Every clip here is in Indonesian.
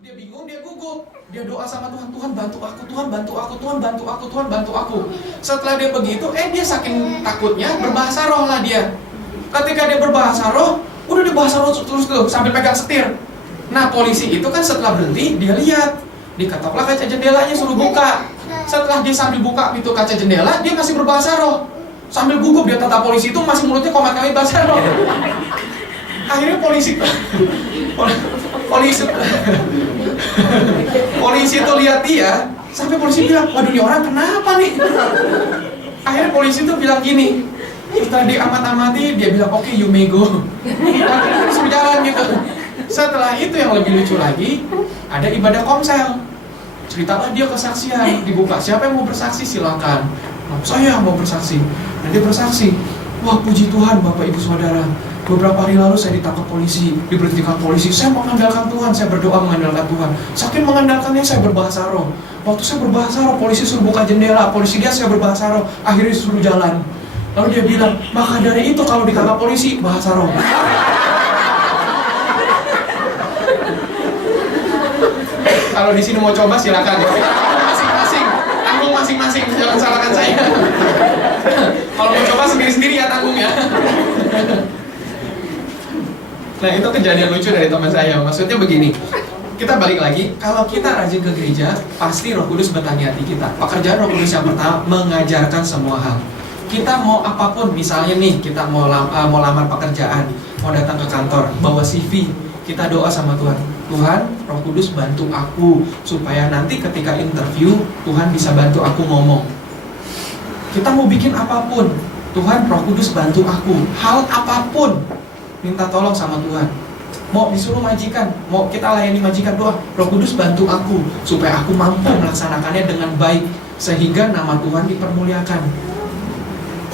Dia bingung, dia gugup. Dia doa sama Tuhan, Tuhan bantu aku, Tuhan bantu aku, Tuhan bantu aku, Tuhan bantu aku. Setelah dia begitu, dia saking takutnya berbahasa roh lah dia. Ketika dia berbahasa roh, udah dia bahasa roh terus tuh sambil pegang setir. Nah polisi itu kan setelah berhenti, dia lihat, diketoklah kaca jendelanya, suruh buka. Setelah dia sambil buka pintu kaca jendela, dia masih berbahasa roh. Sambil gugup dia tatap polisi itu masih mulutnya komat-komat bahasa roh. Akhirnya polisi itu lihat dia, sampai polisi bilang, waduh ini orang kenapa nih? Akhirnya polisi itu bilang gini, setelah diamat-amati, dia bilang oke, you may go. Terus berjalan gitu. Setelah itu yang lebih lucu lagi, ada ibadah komsel. Ceritalah dia kesaksian, dibuka, siapa yang mau bersaksi silakan. Saya mau bersaksi. Dan dia bersaksi, wah puji Tuhan Bapak Ibu Saudara, beberapa hari lalu saya ditangkap polisi, diberhentikan polisi. Saya mengandalkan Tuhan, saya berdoa mengandalkan Tuhan. Saking mengandalkannya saya berbahasa roh. Waktu saya berbahasa roh, polisi suruh buka jendela, polisi dia saya berbahasa roh, akhirnya suruh jalan. Lalu dia bilang, maka dari itu kalau ditangkap polisi, bahasa roh. Kalau di sini mau coba silakan. Masing-masing, tanggung masing-masing, jangan salahkan saya. Kalau mau coba sendiri-sendiri ya tanggung ya. Nah itu kejadian lucu dari teman saya. Maksudnya begini, kita balik lagi, kalau kita rajin ke gereja, pasti Roh Kudus bertani hati kita. Pekerjaan Roh Kudus yang pertama, mengajarkan semua hal. Kita mau apapun, misalnya nih, kita mau lamar pekerjaan, mau datang ke kantor, bawa CV, kita doa sama Tuhan. Tuhan, Roh Kudus bantu aku, supaya nanti ketika interview, Tuhan bisa bantu aku ngomong. Kita mau bikin apapun, Tuhan, Roh Kudus bantu aku, hal apapun, minta tolong sama Tuhan. Mau disuruh majikan, mau kita layani majikan, doa, Roh Kudus bantu aku, supaya aku mampu melaksanakannya dengan baik, sehingga nama Tuhan dipermuliakan.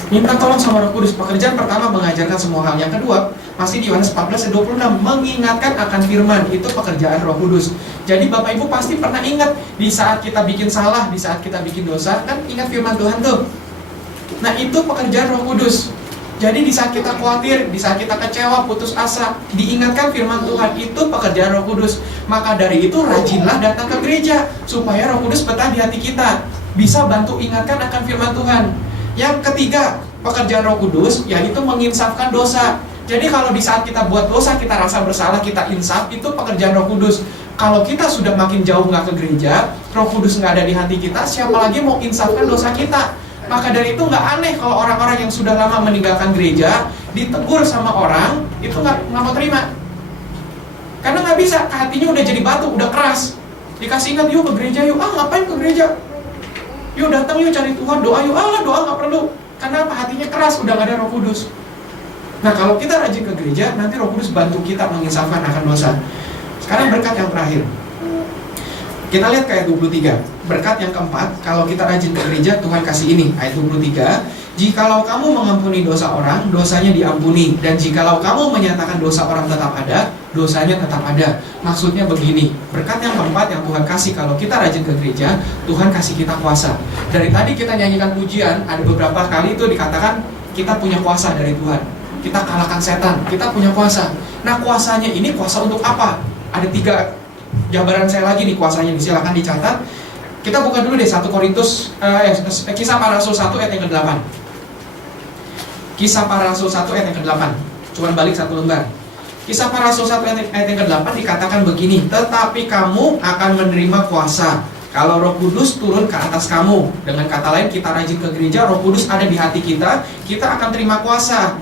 Minta tolong sama Roh Kudus. Pekerjaan pertama mengajarkan semua hal. Yang kedua, masih di Yohanes 14:26, mengingatkan akan firman. Itu pekerjaan Roh Kudus. Jadi Bapak Ibu pasti pernah ingat, di saat kita bikin salah, di saat kita bikin dosa, kan ingat firman Tuhan tuh. Nah itu pekerjaan Roh Kudus. Jadi di saat kita khawatir, di saat kita kecewa, putus asa, diingatkan firman Tuhan, itu pekerjaan Roh Kudus. Maka dari itu rajinlah datang ke gereja, supaya Roh Kudus betah di hati kita, bisa bantu ingatkan akan firman Tuhan. Yang ketiga, pekerjaan Roh Kudus, yaitu menginsafkan dosa. Jadi kalau di saat kita buat dosa, kita rasa bersalah, kita insaf, itu pekerjaan Roh Kudus. Kalau kita sudah makin jauh nggak ke gereja, Roh Kudus nggak ada di hati kita, siapa lagi mau insafkan dosa kita? Maka dari itu nggak aneh kalau orang-orang yang sudah lama meninggalkan gereja, ditegur sama orang, itu nggak mau terima. Karena nggak bisa, hatinya udah jadi batu, udah keras. Dikasih ingat, yuk ke gereja, yuk, ngapain ke gereja? Yuk datang yuk cari Tuhan, doa yuk, doa nggak perlu. Karena apa? Hatinya keras, udah nggak ada Roh Kudus. Nah kalau kita rajin ke gereja, nanti Roh Kudus bantu kita menginsafkan akan dosa. Sekarang berkat yang terakhir, kita lihat ke ayat 23. Berkat yang keempat, kalau kita rajin ke gereja, Tuhan kasih ini, ayat 23. Jikalau kamu mengampuni dosa orang, dosanya diampuni. Dan jikalau kamu menyatakan dosa orang tetap ada, dosanya tetap ada. Maksudnya begini, berkat yang keempat yang Tuhan kasih kalau kita rajin ke gereja, Tuhan kasih kita kuasa. Dari tadi kita nyanyikan pujian, ada beberapa kali itu dikatakan kita punya kuasa dari Tuhan. Kita kalahkan setan, kita punya kuasa. Nah kuasanya ini kuasa untuk apa? Ada 3 jabaran saya lagi nih kuasanya, silakan dicatat. Kita buka dulu deh 1 Korintus, Kisah Para Rasul 1 ayat yang ke-8. Kisah Para Rasul 1 ayat yang ke-8. Cuman balik 1 lembar. Kisah Para Rasul 1 ayat yang ke-8 dikatakan begini, tetapi kamu akan menerima kuasa kalau Roh Kudus turun ke atas kamu. Dengan kata lain, kita rajin ke gereja, Roh Kudus ada di hati kita, kita akan terima kuasa.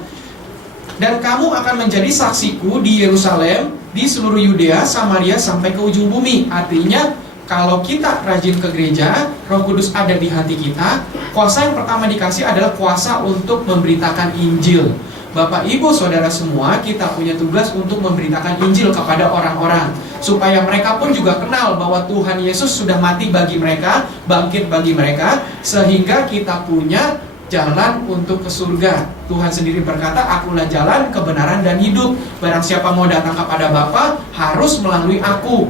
Dan kamu akan menjadi saksiku di Yerusalem, di seluruh Yudea, Samaria, sampai ke ujung bumi. Artinya, kalau kita rajin ke gereja, Roh Kudus ada di hati kita. Kuasa yang pertama dikasih adalah kuasa untuk memberitakan Injil. Bapak, Ibu, Saudara semua, kita punya tugas untuk memberitakan Injil kepada orang-orang, supaya mereka pun juga kenal bahwa Tuhan Yesus sudah mati bagi mereka, bangkit bagi mereka, sehingga kita punya jalan untuk ke surga. Tuhan sendiri berkata, akulah jalan, kebenaran, dan hidup. Barang siapa mau datang kepada Bapa, harus melalui aku.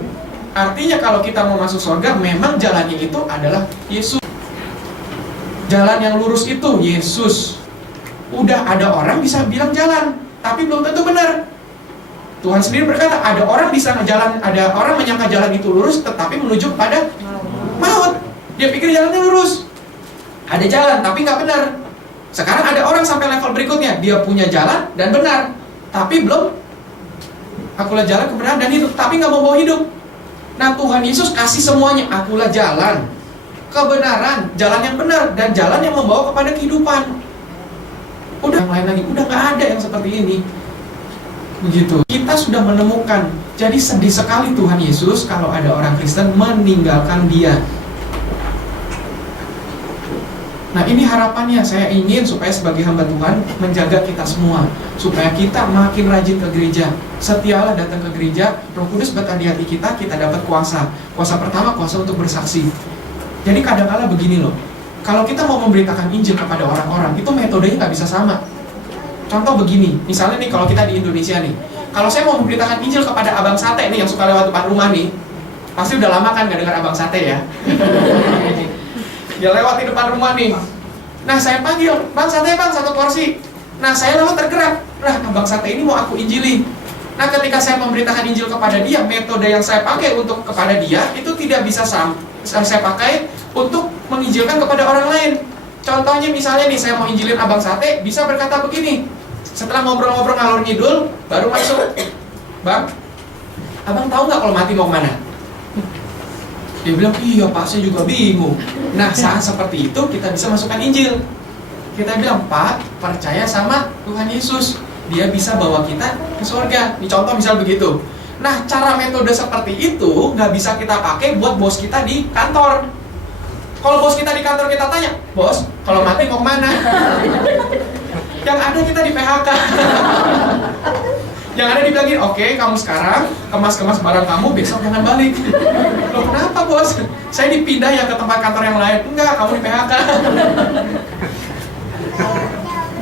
Artinya kalau kita mau masuk surga, memang jalannya itu adalah Yesus. Jalan yang lurus itu Yesus. Udah ada orang bisa bilang jalan, tapi belum tentu benar. Tuhan sendiri berkata, ada orang menyangka jalan itu lurus, tetapi menuju kepada maut. Dia pikir jalannya lurus. Ada jalan, tapi nggak benar. Sekarang ada orang sampai level berikutnya, dia punya jalan dan benar, tapi belum akulah jalan kebenaran dan hidup, tapi nggak mau bawa hidup. Nah, Tuhan Yesus kasih semuanya, akulah jalan, kebenaran, jalan yang benar, dan jalan yang membawa kepada kehidupan. Udah yang lain lagi, udah nggak ada yang seperti ini. Begitu. Kita sudah menemukan. Jadi sedih sekali Tuhan Yesus kalau ada orang Kristen meninggalkan Dia. Nah, ini harapannya. Saya ingin supaya sebagai hamba Tuhan menjaga kita semua, supaya kita makin rajin ke gereja. Setialah datang ke gereja, Roh Kudus bertata di hati kita, kita dapat kuasa. Kuasa pertama, kuasa untuk bersaksi. Jadi kadang-kala begini loh, kalau kita mau memberitakan Injil kepada orang-orang, itu metodenya nggak bisa sama. Contoh begini, misalnya nih kalau kita di Indonesia nih, kalau saya mau memberitakan Injil kepada abang sate nih yang suka lewat depan rumah nih, pasti udah lama kan gak dengar abang sate ya. Dia lewat di depan rumah nih. Nah, saya panggil, "Bang sate bang, satu porsi." Nah, saya lewat tergerak, "Lah, abang sate ini mau aku injili." Nah, ketika saya memberitakan Injil kepada dia, metode yang saya pakai untuk kepada dia itu tidak bisa saya pakai untuk menginjilkan kepada orang lain. Contohnya misalnya nih, saya mau injilin abang sate, bisa berkata begini. Setelah ngobrol-ngobrol ngalor ngidul, baru masuk, "Bang, abang tahu nggak kalau mati mau kemana?" Dia bilang, "Iya Pak, saya juga bingung." Nah, saat seperti itu kita bisa masukkan Injil. Kita bilang, "Pak, percaya sama Tuhan Yesus, Dia bisa bawa kita ke surga." Ini contoh misal begitu. Nah, cara metode seperti itu nggak bisa kita pakai buat bos kita di kantor. Kalau bos kita di kantor kita tanya, "Bos, kalau mati mau kemana?" Yang ada kita di PHK. Yang ada dibilangin, "Oke, kamu sekarang kemas-kemas barang kamu, besok jangan balik." "Loh, kenapa bos? Saya dipindah ya ke tempat kantor yang lain." "Enggak, kamu di PHK."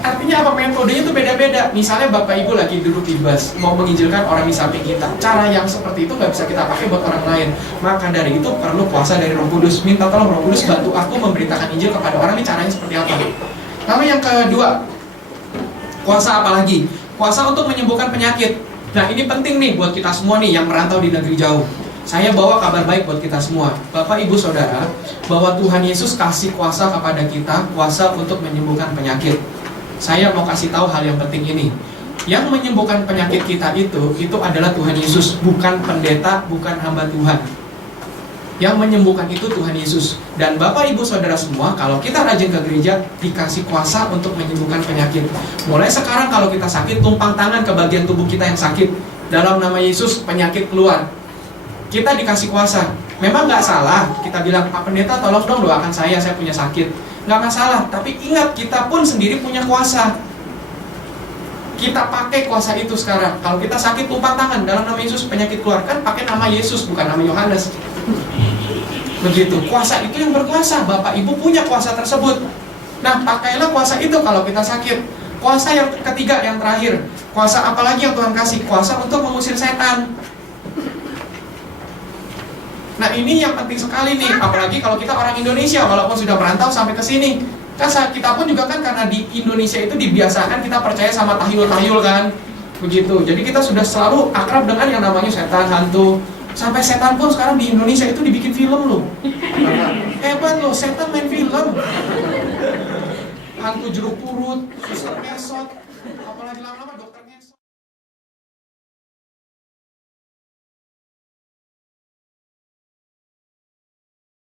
Artinya apa? Metodenya itu beda-beda. Misalnya Bapak Ibu lagi duduk di bus, mau menginjilkan orang di samping kita. Cara yang seperti itu nggak bisa kita pakai buat orang lain. Maka dari itu perlu kuasa dari Roh Kudus. Minta tolong Roh Kudus bantu aku memberitakan Injil kepada orang. Ini caranya seperti apa? Lalu yang kedua, kuasa apa lagi? Kuasa untuk menyembuhkan penyakit. Nah, ini penting nih buat kita semua nih yang merantau di negeri jauh. Saya bawa kabar baik buat kita semua, Bapak, Ibu, Saudara, bahwa Tuhan Yesus kasih kuasa kepada kita, kuasa untuk menyembuhkan penyakit. Saya mau kasih tahu hal yang penting ini. Yang menyembuhkan penyakit kita itu adalah Tuhan Yesus, bukan pendeta, bukan hamba Tuhan. Yang menyembuhkan itu Tuhan Yesus. Dan Bapak, Ibu, Saudara semua, kalau kita rajin ke gereja, dikasih kuasa untuk menyembuhkan penyakit. Mulai sekarang kalau kita sakit, tumpang tangan ke bagian tubuh kita yang sakit. Dalam nama Yesus, penyakit keluar. Kita dikasih kuasa. Memang nggak salah, kita bilang, "Pak Pendeta, tolong dong doakan saya punya sakit." Nggak masalah, tapi ingat, kita pun sendiri punya kuasa. Kita pakai kuasa itu sekarang. Kalau kita sakit, tumpang tangan, dalam nama Yesus, penyakit keluar. Kan pakai nama Yesus, bukan nama Yohanes. Begitu, kuasa itu yang berkuasa. Bapak Ibu punya kuasa tersebut. Nah, pakailah kuasa itu kalau kita sakit. Kuasa yang ketiga, yang terakhir, kuasa apalagi yang Tuhan kasih? Kuasa untuk mengusir setan. Nah, ini yang penting sekali nih, apalagi kalau kita orang Indonesia, walaupun sudah merantau sampai ke sini. Kan kita pun juga kan karena di Indonesia itu dibiasakan kita percaya sama tahayul-tahayul kan. Begitu. Jadi kita sudah selalu akrab dengan yang namanya setan, hantu. Sampai setan pun sekarang di Indonesia itu dibikin film loh. Hebat loh, setan main film. Hantu jeruk purut, suster ngesot, apalagi lama-lama dokter ngesot.